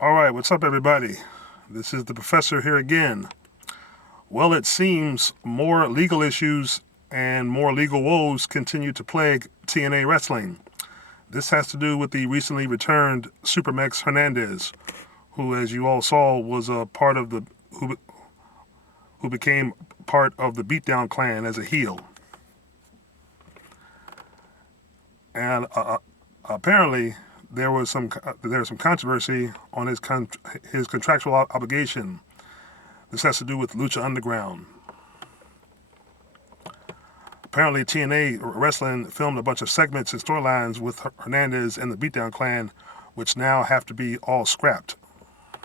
All right, what's up, everybody? This is the professor here again. Well, it seems more legal issues and more legal woes continue to plague TNA wrestling. This has to do with the recently returned supermex Hernandez, who, as you all saw, was a part of the who became part of the Beatdown clan as a heel. And apparently, there was some controversy on his contractual obligation. This has to do with Lucha Underground. Apparently, TNA Wrestling filmed a bunch of segments and storylines with Hernandez and the Beatdown Clan, which now have to be all scrapped. It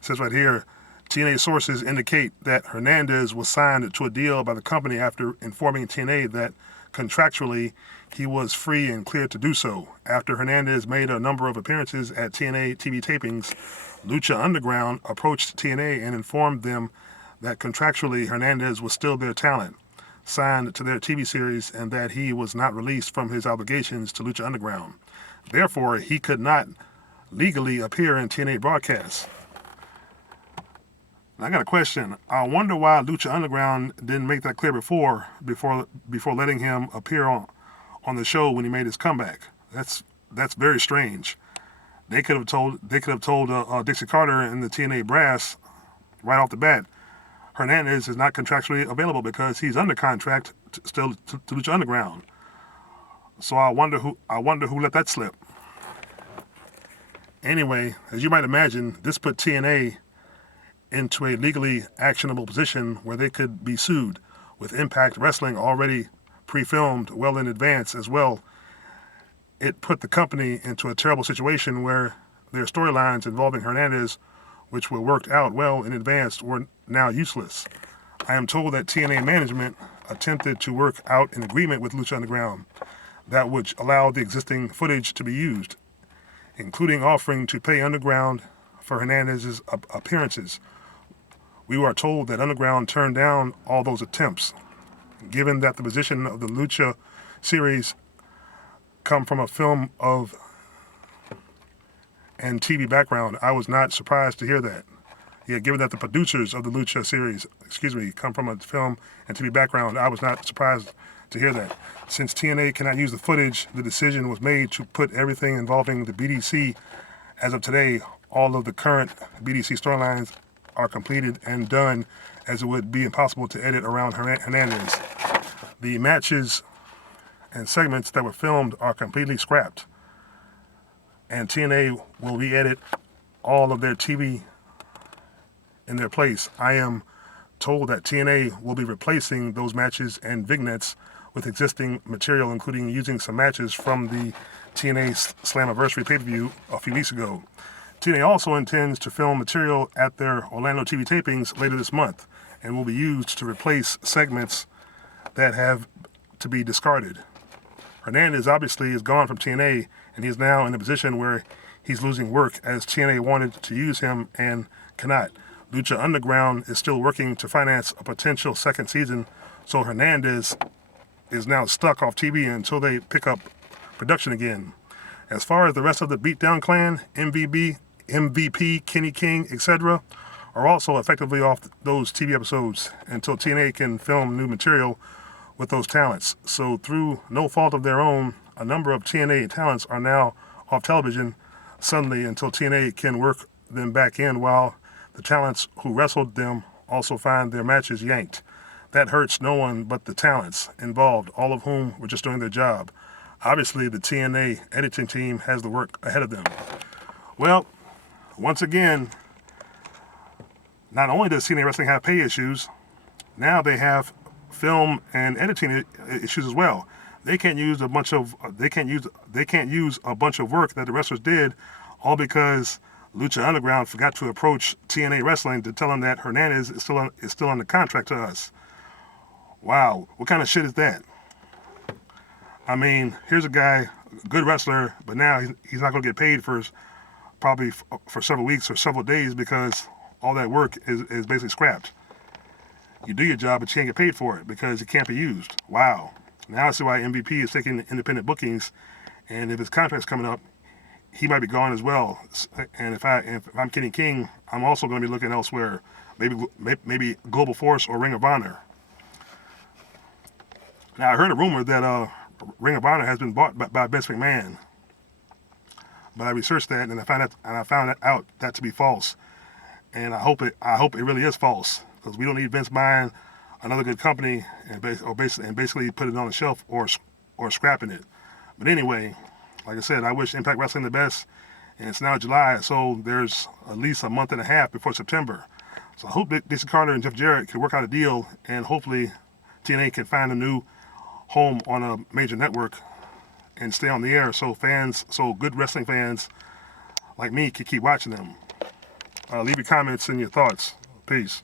says right here, TNA sources indicate that Hernandez was signed to a deal by the company after informing TNA that contractually he was free and clear to do so. After Hernandez made a number of appearances at TNA TV tapings, Lucha Underground approached TNA and informed them that contractually Hernandez was still their talent, signed to their TV series, and that he was not released from his obligations to Lucha Underground. Therefore, he could not legally appear in TNA broadcasts. I got a question. I wonder why Lucha Underground didn't make that clear before letting him appear on the show when he made his comeback. That's very strange. They could have told Dixie Carter and the TNA brass right off the bat, Hernandez is not contractually available because he's under contract still to Lucha Underground. So I wonder who let that slip. Anyway, as you might imagine, this put TNA into a legally actionable position where they could be sued, with Impact Wrestling already pre-filmed well in advance as well. It put the company into a terrible situation where their storylines involving Hernandez, which were worked out well in advance, were now useless. I am told that TNA management attempted to work out an agreement with Lucha Underground that would allow the existing footage to be used, including offering to pay Underground for Hernandez's appearances. We were told that Underground turned down all those attempts. Given that the position of the Lucha series come from a film of and TV background, I was not surprised to hear that. Yeah, given that the producers of the Lucha series, come from a film and TV background, I was not surprised to hear that. Since TNA cannot use the footage, the decision was made to put everything involving the BDC. As of today, all of the current BDC storylines are completed and done, as it would be impossible to edit around Hernandez. The matches and segments that were filmed are completely scrapped, and TNA will re-edit all of their TV in their place. I am told that TNA will be replacing those matches and vignettes with existing material, including using some matches from the TNA Slammiversary pay-per-view a few weeks ago. TNA also intends to film material at their Orlando TV tapings later this month and will be used to replace segments that have to be discarded. Hernandez obviously is gone from TNA, and he is now in a position where he's losing work, as TNA wanted to use him and cannot. Lucha Underground is still working to finance a potential second season, so Hernandez is now stuck off TV until they pick up production again. As far as the rest of the Beatdown clan, MVP, Kenny King, etc., are also effectively off those TV episodes until TNA can film new material with those talents. So through no fault of their own, a number of TNA talents are now off television suddenly until TNA can work them back in, while the talents who wrestled them also find their matches yanked. That hurts no one but the talents involved, all of whom were just doing their job. Obviously, the TNA editing team has the work ahead of them. Well, once again, not only does TNA Wrestling have pay issues, now they have film and editing issues as well. They can't use a bunch of work that the wrestlers did, all because Lucha Underground forgot to approach TNA Wrestling to tell them that Hernandez is still under contract to us. Wow, what kind of shit is that? I mean, here's a guy, a good wrestler, but now he's not going to get paid for probably for several weeks or several days because all that work is basically scrapped. You do your job, but you can't get paid for it because it can't be used. Wow. Now I see why MVP is taking independent bookings, and if his contract's coming up, he might be gone as well. And if I'm Kenny King, I'm also going to be looking elsewhere, maybe Global Force or Ring of Honor. Now I heard a rumor that Ring of Honor has been bought by Vince McMahon, but I researched that and I found out that to be false. And I hope it really is false, because we don't need Vince buying another good company and basically put it on the shelf or scrapping it. But anyway, like I said, I wish Impact Wrestling the best, and it's now July, so there's at least a month and a half before September. So I hope that Dixie Carter and Jeff Jarrett can work out a deal, and hopefully TNA can find a new home on a major network and stay on the air, so good wrestling fans like me can keep watching them. Leave your comments and your thoughts. Peace.